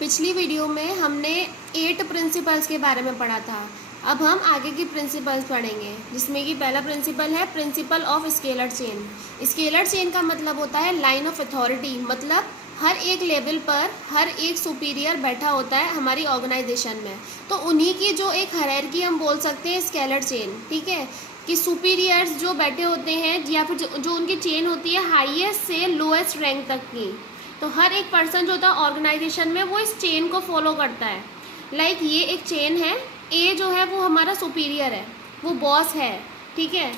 पिछली वीडियो में हमने 8 प्रिंसिपल्स के बारे में पढ़ा था। अब हम आगे की प्रिंसिपल्स पढ़ेंगे, जिसमें कि पहला प्रिंसिपल है principle of scalar chain. Scalar chain का मतलब होता है लाइन ऑफ अथॉरिटी, मतलब हर एक लेवल पर हर एक सुपीरियर बैठा होता है हमारी ऑर्गेनाइजेशन में, तो उन्हीं की जो एक हायरार्की हम बोल सकते हैं स्केलर चेन। ठीक है, कि सुपीरियर्स जो बैठे होते हैं या फिर जो उनकी चेन होती है हाईएस्ट से लोएस्ट रैंक तक की, तो हर एक पर्सन जो होता है ऑर्गेनाइजेशन में वो इस चेन को फॉलो करता है। लाइक ये एक चेन है, ए जो है वो हमारा सुपीरियर है, वो बॉस है। ठीक है,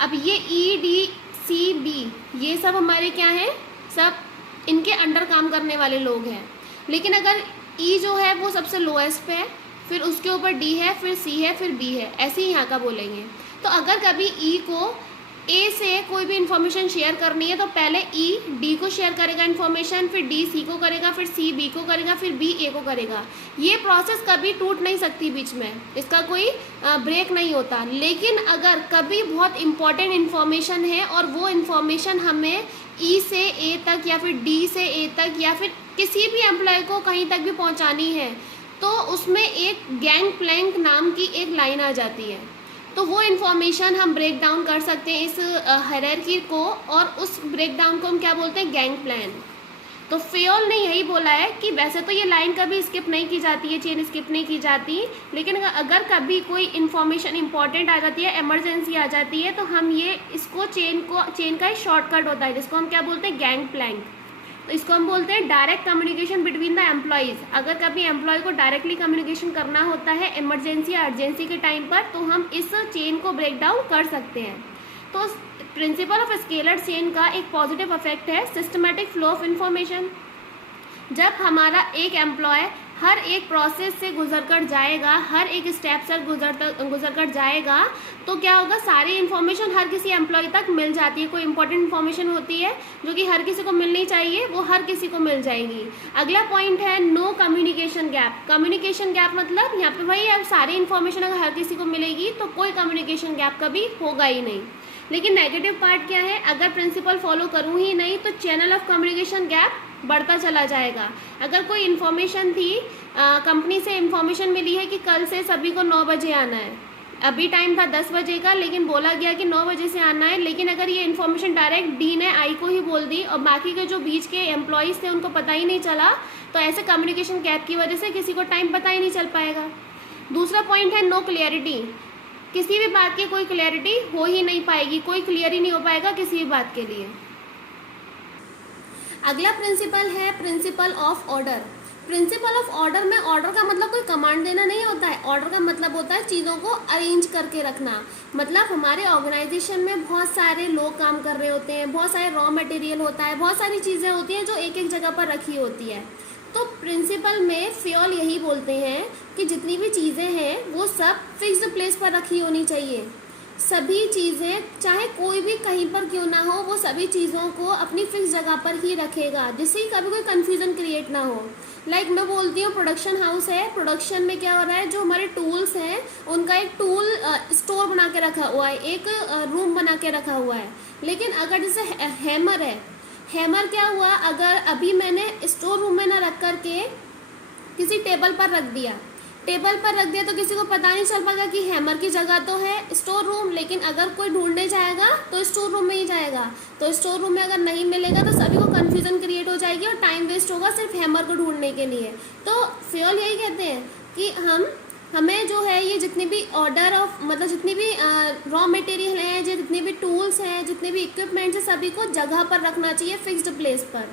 अब ये ई डी सी बी ये सब हमारे क्या हैं, सब इनके अंडर काम करने वाले लोग हैं। लेकिन अगर ई जो है वो सबसे लोएस्ट पे है, फिर उसके ऊपर डी है, फिर सी है, फिर बी है, ऐसे ही यहाँ का बोलेंगे। तो अगर कभी ई को ए से कोई भी इन्फॉर्मेशन शेयर करनी है तो पहले ई डी को शेयर करेगा इन्फॉर्मेशन, फिर डी सी को करेगा, फिर सी बी को करेगा, फिर बी ए को करेगा। ये प्रोसेस कभी टूट नहीं सकती बीच में, इसका कोई ब्रेक नहीं होता। लेकिन अगर कभी बहुत इंपॉर्टेंट इन्फॉर्मेशन है और वो इन्फॉर्मेशन हमें ई से ए तक या फिर डी से ए तक या फिर किसी भी एम्प्लॉय को कहीं तक भी पहुंचानी है, तो उसमें एक गैंग प्लैंक नाम की एक लाइन आ जाती है। तो वो इन्फॉर्मेशन हम ब्रेक डाउन कर सकते हैं इस हायरार्की को, और उस ब्रेक डाउन को हम क्या बोलते हैं, गैंग प्लान। तो फेयोल ने यही बोला है कि वैसे तो ये लाइन कभी स्किप नहीं की जाती है, चेन स्किप नहीं की जाती, लेकिन अगर कभी कोई इन्फॉर्मेशन इंपॉर्टेंट आ जाती है, इमरजेंसी आ जाती है, तो हम ये इसको चेन का एक शॉर्टकट होता है जिसको हम क्या बोलते हैं, गैंग प्लैंक। तो इसको हम बोलते हैं direct communication between the employees. अगर कभी एम्प्लॉय को डायरेक्टली कम्युनिकेशन करना होता है इमरजेंसी या अर्जेंसी के टाइम पर, तो हम इस चेन को ब्रेक डाउन कर सकते हैं। तो प्रिंसिपल ऑफ स्केलर चेन का एक पॉजिटिव इफेक्ट है सिस्टमैटिक फ्लो ऑफ इंफॉर्मेशन। जब हमारा एक एम्प्लॉय हर एक प्रोसेस से गुजर कर जाएगा, हर एक स्टेप से गुजर कर जाएगा, तो क्या होगा, सारी इन्फॉर्मेशन हर किसी एम्प्लॉय तक मिल जाती है। कोई इंपॉर्टेंट इन्फॉर्मेशन होती है जो कि हर किसी को मिलनी चाहिए, वो हर किसी को मिल जाएगी। अगला पॉइंट है no communication gap. Communication gap मतलब यहाँ पे भाई अब सारी इन्फॉर्मेशन अगर हर किसी को मिलेगी तो कोई कम्युनिकेशन गैप कभी होगा ही नहीं। लेकिन नेगेटिव पार्ट क्या है, अगर प्रिंसिपल फॉलो करूँ ही नहीं तो चैनल ऑफ कम्युनिकेशन गैप बढ़ता चला जाएगा। अगर कोई इन्फॉर्मेशन थी, कंपनी से इन्फॉर्मेशन मिली है कि कल से सभी को 9 बजे आना है, अभी टाइम था 10 बजे का, लेकिन बोला गया कि 9 बजे से आना है, लेकिन अगर ये इन्फॉर्मेशन डायरेक्ट डी ने आई को ही बोल दी और बाकी के जो बीच के एम्प्लॉयज़ थे उनको पता ही नहीं चला, तो ऐसे कम्युनिकेशन गैप की वजह से किसी को टाइम पता ही नहीं चल पाएगा। दूसरा पॉइंट है नो क्लियरिटी। किसी भी बात की कोई क्लियरिटी हो ही नहीं पाएगी, कोई क्लियर ही नहीं हो पाएगा किसी भी बात के लिए। अगला प्रिंसिपल है principle of order. Principle of order में ऑर्डर का मतलब कोई कमांड देना नहीं होता है, ऑर्डर का मतलब होता है चीज़ों को अरेंज करके रखना। मतलब हमारे ऑर्गेनाइजेशन में बहुत सारे लोग काम कर रहे होते हैं, बहुत सारे रॉ मटेरियल होता है, बहुत सारी चीज़ें होती हैं जो एक एक जगह पर रखी होती है। तो प्रिंसिपल में फेयोल यही बोलते हैं कि जितनी भी चीज़ें हैं वो सब फिक्स्ड प्लेस पर रखी होनी चाहिए। सभी चीज़ें चाहे कोई भी कहीं पर क्यों ना हो, वो सभी चीज़ों को अपनी फिक्स जगह पर ही रखेगा, जिससे कभी कोई कन्फ्यूज़न क्रिएट ना हो। लाइक मैं बोलती हूँ प्रोडक्शन हाउस है, प्रोडक्शन में क्या हो रहा है, जो हमारे टूल्स हैं उनका एक टूल स्टोर बना के रखा हुआ है, एक रूम बना के रखा हुआ है। लेकिन अगर जैसे हैमर है, हैमर क्या हुआ, अगर अभी मैंने स्टोर रूम में ना रख करके किसी टेबल पर रख दिया, तो किसी को पता नहीं चल पाएगा कि हैमर की जगह तो है स्टोर रूम, लेकिन अगर कोई ढूंढने जाएगा तो स्टोर रूम में ही जाएगा। तो स्टोर रूम में अगर नहीं मिलेगा तो सभी को कन्फ्यूजन क्रिएट हो जाएगी और टाइम वेस्ट होगा सिर्फ हैमर को ढूंढने के लिए। तो फेयोल यही कहते हैं कि हमें जो है ये जितनी भी ऑर्डर ऑफ मतलब जितनी भी रॉ मटेरियल हैं, जितने भी टूल्स हैं, जितने भी इक्विपमेंट्स हैं, सभी को जगह पर रखना चाहिए, फिक्स्ड प्लेस पर।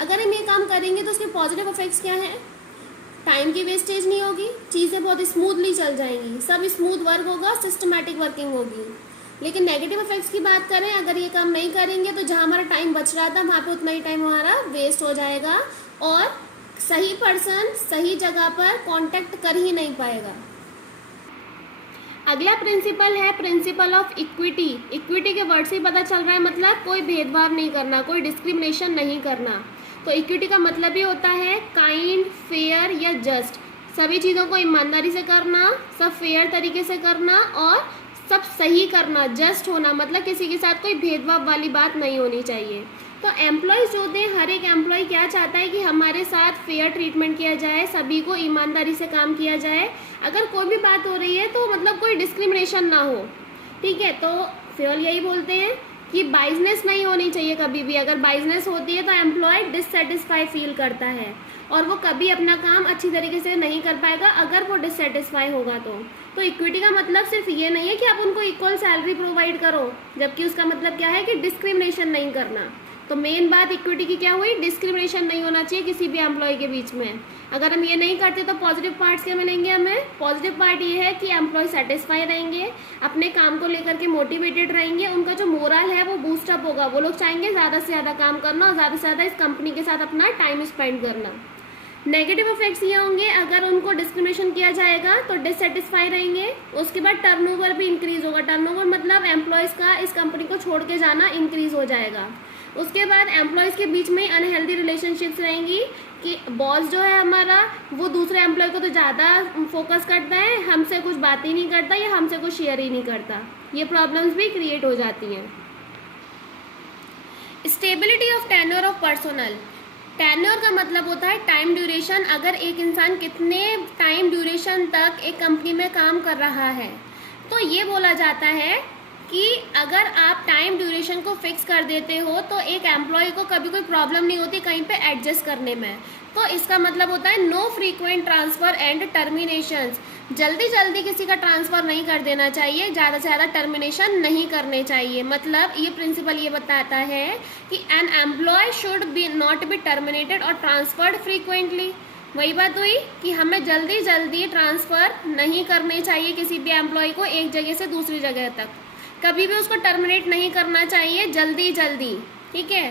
अगर हम ये काम करेंगे तो उसके पॉजिटिव इफेक्ट्स क्या हैं, टाइम की वेस्टेज नहीं होगी, चीज़ें बहुत स्मूथली चल जाएंगी, सब स्मूथ वर्क होगा, सिस्टमैटिक वर्किंग होगी। लेकिन नेगेटिव इफेक्ट्स की बात करें, अगर ये काम नहीं करेंगे तो जहाँ हमारा टाइम बच रहा था वहाँ पे उतना ही टाइम हमारा वेस्ट हो जाएगा और सही पर्सन सही जगह पर कांटेक्ट कर ही नहीं पाएगा। अगला प्रिंसिपल है प्रिंसिपल ऑफ इक्विटी। इक्विटी के वर्ड से ही पता चल रहा है, मतलब कोई भेदभाव नहीं करना, कोई डिस्क्रिमिनेशन नहीं करना। तो इक्विटी का मतलब ही होता है काइंड, फेयर या जस्ट। सभी चीज़ों को ईमानदारी से करना, सब फेयर तरीके से करना और सब सही करना, जस्ट होना, मतलब किसी के साथ कोई भेदभाव वाली बात नहीं होनी चाहिए। तो एम्प्लॉयज़ जो होते हैं, हर एक एम्प्लॉय क्या चाहता है कि हमारे साथ फेयर ट्रीटमेंट किया जाए, सभी को ईमानदारी से काम किया जाए, अगर कोई भी बात हो रही है तो मतलब कोई डिस्क्रिमिनेशन ना हो, ठीक है। तो फिर यही बोलते हैं कि बाइजनेस नहीं होनी चाहिए कभी भी। अगर बाइजनेस होती है तो एम्प्लॉय डिससेटिस्फाई फील करता है और वो कभी अपना काम अच्छी तरीके से नहीं कर पाएगा अगर वो डिससेटिस्फाई होगा तो इक्विटी का मतलब सिर्फ ये नहीं है कि आप उनको इक्वल सैलरी प्रोवाइड करो, जबकि उसका मतलब क्या है कि डिस्क्रिमिनेशन नहीं करना। तो मेन बात इक्विटी की क्या हुई, डिस्क्रिमिनेशन नहीं होना चाहिए किसी भी एम्प्लॉय के बीच में। अगर हम ये नहीं करते तो पॉजिटिव पार्ट्स क्या मिलेंगे हमें? पॉजिटिव पार्ट ये है कि एम्प्लॉय सेटिस्फाई रहेंगे, अपने काम को लेकर के मोटिवेटेड रहेंगे, उनका जो मोरल है वो बूस्टअप होगा, वो लोग चाहेंगे ज़्यादा से ज़्यादा काम करना और ज़्यादा से ज़्यादा इस कंपनी के साथ अपना टाइम स्पेंड करना। नेगेटिव इफेक्ट्स ये होंगे, अगर उनको डिस्क्रिमिनेशन किया जाएगा तो डिससेटिस्फाई रहेंगे। उसके बाद टर्नओवर भी इंक्रीज होगा। टर्नओवर मतलब एम्प्लॉयज़ का इस कंपनी को छोड़ के जाना इंक्रीज हो जाएगा। उसके बाद एम्प्लॉयज़ के बीच में अनहेल्दी रिलेशनशिप्स रहेंगी कि बॉस जो है हमारा वो दूसरे एम्प्लॉय को तो ज़्यादा फोकस करता है, हमसे कुछ बात ही नहीं करता या हमसे कुछ शेयर ही नहीं करता। ये प्रॉब्लम्स भी क्रिएट हो जाती हैं। Stability of tenure of personnel. Tenure का मतलब होता है टाइम ड्यूरेशन। अगर एक इंसान कितने टाइम ड्यूरेशन तक एक कंपनी में काम कर रहा है, तो ये बोला जाता है कि अगर आप टाइम ड्यूरेशन को फिक्स कर देते हो तो एक एम्प्लॉय को कभी कोई प्रॉब्लम नहीं होती कहीं पे एडजस्ट करने में। तो इसका मतलब होता है no frequent transfer and terminations. जल्दी जल्दी किसी का ट्रांसफ़र नहीं कर देना चाहिए, ज़्यादा से ज़्यादा टर्मिनेशन नहीं करने चाहिए। मतलब ये प्रिंसिपल ये बताता है कि an employee should be not be terminated और ट्रांसफर्ड फ्रीक्वेंटली। वही बात हुई कि हमें जल्दी जल्दी ट्रांसफ़र नहीं करने चाहिए किसी भी एम्प्लॉय को एक जगह से दूसरी जगह तक, कभी भी उसको टर्मिनेट नहीं करना चाहिए जल्दी जल्दी, ठीक है।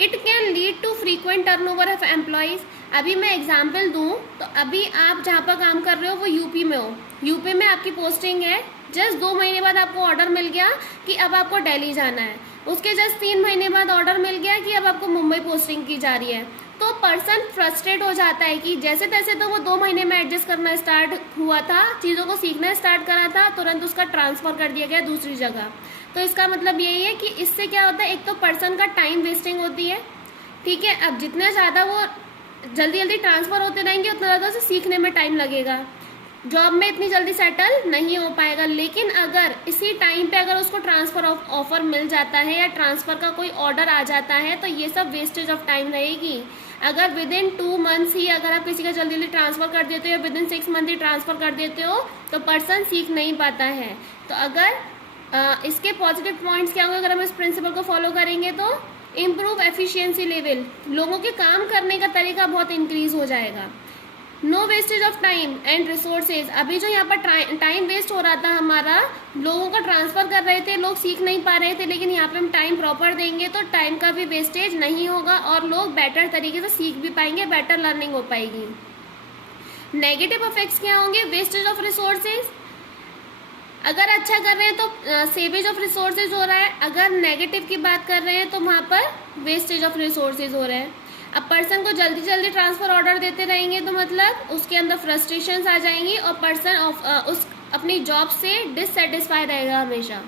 It can lead to frequent turnover of employees. अभी मैं एग्जांपल दूं तो अभी आप जहाँ पर काम कर रहे हो वो यूपी में हो, यूपी में आपकी पोस्टिंग है, जस्ट 2 महीने बाद आपको ऑर्डर मिल गया कि अब आपको दिल्ली जाना है, उसके जस्ट 3 महीने बाद ऑर्डर मिल गया कि अब आपको मुंबई पोस्टिंग की जा रही है। तो पर्सन फ्रस्ट्रेट हो जाता है कि जैसे तैसे तो वो 2 महीने में एडजस्ट करना स्टार्ट हुआ था, चीज़ों को सीखना स्टार्ट करा था, तुरंत उसका ट्रांसफ़र कर दिया गया दूसरी जगह। तो इसका मतलब यही है कि इससे क्या होता है, एक तो पर्सन का टाइम वेस्टिंग होती है, ठीक है। अब जितना ज़्यादा वो जल्दी जल्दी ट्रांसफ़र होते रहेंगे उतना ज़्यादा उसे सीखने में टाइम लगेगा, जॉब में इतनी जल्दी सेटल नहीं हो पाएगा। लेकिन अगर इसी टाइम पे अगर उसको ट्रांसफ़र ऑफर मिल जाता है या ट्रांसफ़र का कोई ऑर्डर आ जाता है तो ये सब वेस्टेज ऑफ टाइम रहेगी। अगर विद इन 2 मंथ्स ही अगर आप किसी का जल्दी जल्दी ट्रांसफ़र कर देते हो या with in 6 month he transfer कर देते हो तो पर्सन सीख नहीं पाता है। तो अगर इसके पॉजिटिव पॉइंट्स क्या होंगे अगर हम इस प्रिंसिपल को फॉलो करेंगे तो इम्प्रूव एफिशिएंसी लेवल, लोगों के काम करने का तरीका बहुत इंक्रीज हो जाएगा। No wastage of time and resources. अभी जो यहाँ पर टाइम वेस्ट हो रहा था हमारा, लोगों का ट्रांसफ़र कर रहे थे, लोग सीख नहीं पा रहे थे, लेकिन यहाँ पे हम टाइम प्रॉपर देंगे तो टाइम का भी वेस्टेज नहीं होगा और लोग बेटर तरीके से सीख भी पाएंगे, बेटर लर्निंग हो पाएगी। नेगेटिव इफेक्ट्स क्या होंगे? Wastage of resources. अगर अच्छा कर रहे हैं तो सेवेज ऑफ रिसोर्सेज हो रहा है, अगर नेगेटिव की बात कर रहे हैं तो वहाँ पर वेस्टेज ऑफ रिसोर्सेज हो रहे हैं। अब पर्सन को जल्दी जल्दी ट्रांसफ़र ऑर्डर देते रहेंगे तो मतलब उसके अंदर फ्रस्ट्रेशंस आ जाएंगी और पर्सन उस अपनी जॉब से डिससेटिस्फाई रहेगा हमेशा।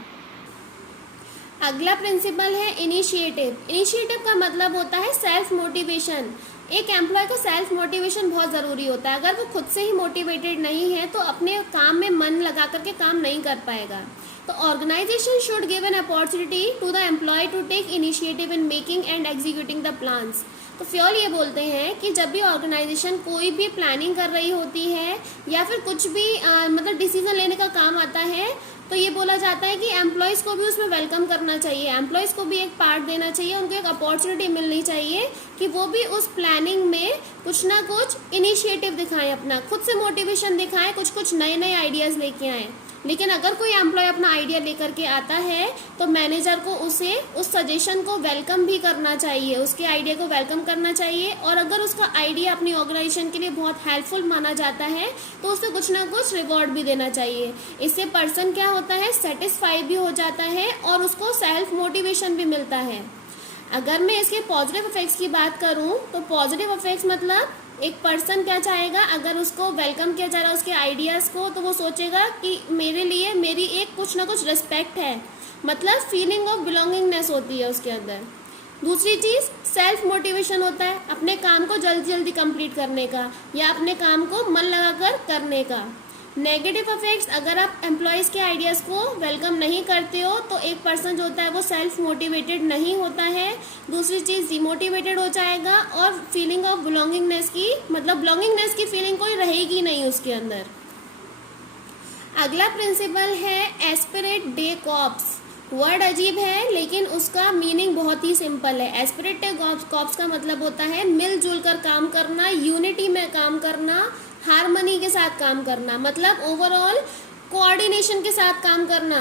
अगला प्रिंसिपल है इनिशिएटिव। इनिशिएटिव का मतलब होता है सेल्फ मोटिवेशन। एक एम्प्लॉय को सेल्फ मोटिवेशन बहुत ज़रूरी होता है। अगर वो खुद से ही मोटिवेटेड नहीं है तो अपने काम में मन लगा करके काम नहीं कर पाएगा। तो organisation should give an opportunity to the employee to take initiative in making and executing the plans. तो फ्योल ये बोलते हैं कि जब भी ऑर्गेनाइजेशन कोई भी प्लानिंग कर रही होती है या फिर कुछ भी मतलब डिसीजन लेने का काम आता है तो ये बोला जाता है कि एम्प्लॉयज़ को भी उसमें वेलकम करना चाहिए, एम्प्लॉयज़ को भी एक पार्ट देना चाहिए, उनको एक अपॉर्चुनिटी मिलनी चाहिए कि वो भी उस प्लानिंग में कुछ ना कुछ इनिशिएटिव दिखाएं, अपना खुद से मोटिवेशन दिखाएं, कुछ नए नए आइडियाज़ लेके आएँ। लेकिन अगर कोई एम्प्लॉय अपना आइडिया लेकर के आता है तो मैनेजर को उसे उस सजेशन को वेलकम भी करना चाहिए, उसके आइडिया को वेलकम करना चाहिए। और अगर उसका आइडिया अपनी ऑर्गेनाइजेशन के लिए बहुत हेल्पफुल माना जाता है तो उसे कुछ ना कुछ रिवॉर्ड भी देना चाहिए। इससे पर्सन क्या होता है, सेटिस्फाई भी हो जाता है और उसको सेल्फ मोटिवेशन भी मिलता है। अगर मैं इसके पॉजिटिव इफेक्ट्स की बात करूं तो पॉजिटिव इफेक्ट्स मतलब एक पर्सन क्या चाहेगा, अगर उसको वेलकम किया जा रहा है उसके आइडियाज़ को तो वो सोचेगा कि मेरे लिए मेरी एक कुछ ना कुछ रिस्पेक्ट है, मतलब फीलिंग ऑफ बिलोंगिंगनेस होती है उसके अंदर। दूसरी चीज़ सेल्फ मोटिवेशन होता है, अपने काम को जल्दी जल्दी कंप्लीट करने का या अपने काम को मन लगाकर करने का। नेगेटिव इफेक्ट्स, अगर आप एम्प्लॉयज़ के आइडियाज़ को वेलकम नहीं करते हो तो एक पर्सन जो होता है वो सेल्फ मोटिवेटेड नहीं होता है। दूसरी चीज़ डिमोटिवेटेड हो जाएगा और फीलिंग ऑफ बिलोंगिंगनेस की, मतलब बिलोंगिंगनेस की फीलिंग कोई रहेगी नहीं उसके अंदर। अगला प्रिंसिपल है एस्पिरेट डे कॉप्स। वर्ड अजीब है लेकिन उसका मीनिंग बहुत ही सिंपल है। एस्पिरेट डे कॉप्स का मतलब होता है मिलजुल कर काम करना, यूनिटी में काम करना, हारमनी के साथ काम करना, मतलब ओवरऑल कोऑर्डिनेशन के साथ काम करना।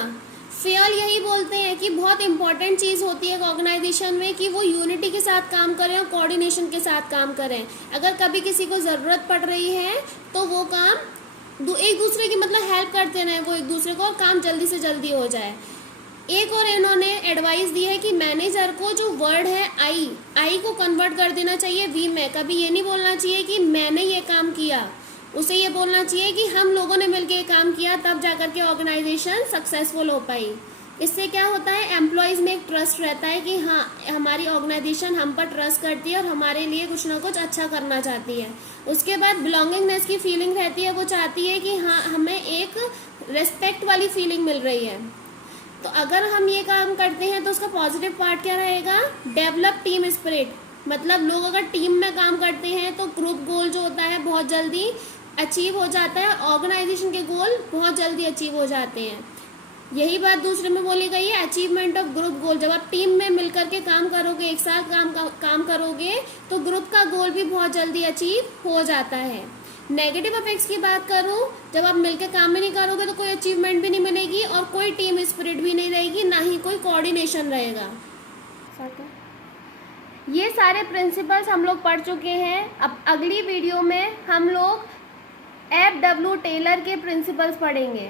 फेयर यही बोलते हैं कि बहुत इंपॉर्टेंट चीज़ होती है ऑर्गेनाइजेशन में कि वो यूनिटी के साथ काम करें और कोऑर्डिनेशन के साथ काम करें। अगर कभी किसी को ज़रूरत पड़ रही है तो वो काम एक दूसरे की, मतलब हेल्प करते रहें वो एक दूसरे को, और काम जल्दी से जल्दी हो जाए। एक और इन्होंने एडवाइस दी है कि मैनेजर को जो वर्ड है आई को कन्वर्ट कर देना चाहिए वी में। कभी ये नहीं बोलना चाहिए कि मैंने ये काम किया, उसे ये बोलना चाहिए कि हम लोगों ने मिलकर काम किया, तब जाकर के ऑर्गेनाइजेशन सक्सेसफुल हो पाई। इससे क्या होता है, एम्प्लॉयज़ में एक ट्रस्ट रहता है कि हाँ हमारी ऑर्गेनाइजेशन हम पर ट्रस्ट करती है और हमारे लिए कुछ ना कुछ अच्छा करना चाहती है। उसके बाद बिलोंगिंगनेस की फीलिंग रहती है, वो चाहती है कि हाँ हमें एक रेस्पेक्ट वाली फीलिंग मिल रही है। तो अगर हम ये काम करते हैं तो उसका पॉजिटिव पार्ट क्या रहेगा, डेवलप टीम स्पिरिट, मतलब लोग अगर टीम में काम करते हैं तो ग्रुप गोल जो होता है बहुत जल्दी अचीव हो जाता है, ऑर्गेनाइजेशन के गोल बहुत जल्दी अचीव हो जाते हैं। यही बात दूसरे में बोली गई है, अचीवमेंट ऑफ ग्रुप गोल। जब आप टीम में मिलकर के काम करोगे, एक साथ काम करोगे तो ग्रुप का गोल भी बहुत जल्दी अचीव हो जाता है। नेगेटिव इफेक्ट्स की बात करूं, जब आप मिलकर काम भी नहीं करोगे तो कोई अचीवमेंट भी नहीं मिलेगी और कोई टीम स्पिरिट भी नहीं रहेगी, ना ही कोई कोऑर्डिनेशन रहेगा। ये सारे प्रिंसिपल्स हम लोग पढ़ चुके हैं। अब अगली वीडियो में हम लोग F.W. टेलर के प्रिंसिपल्स पढ़ेंगे।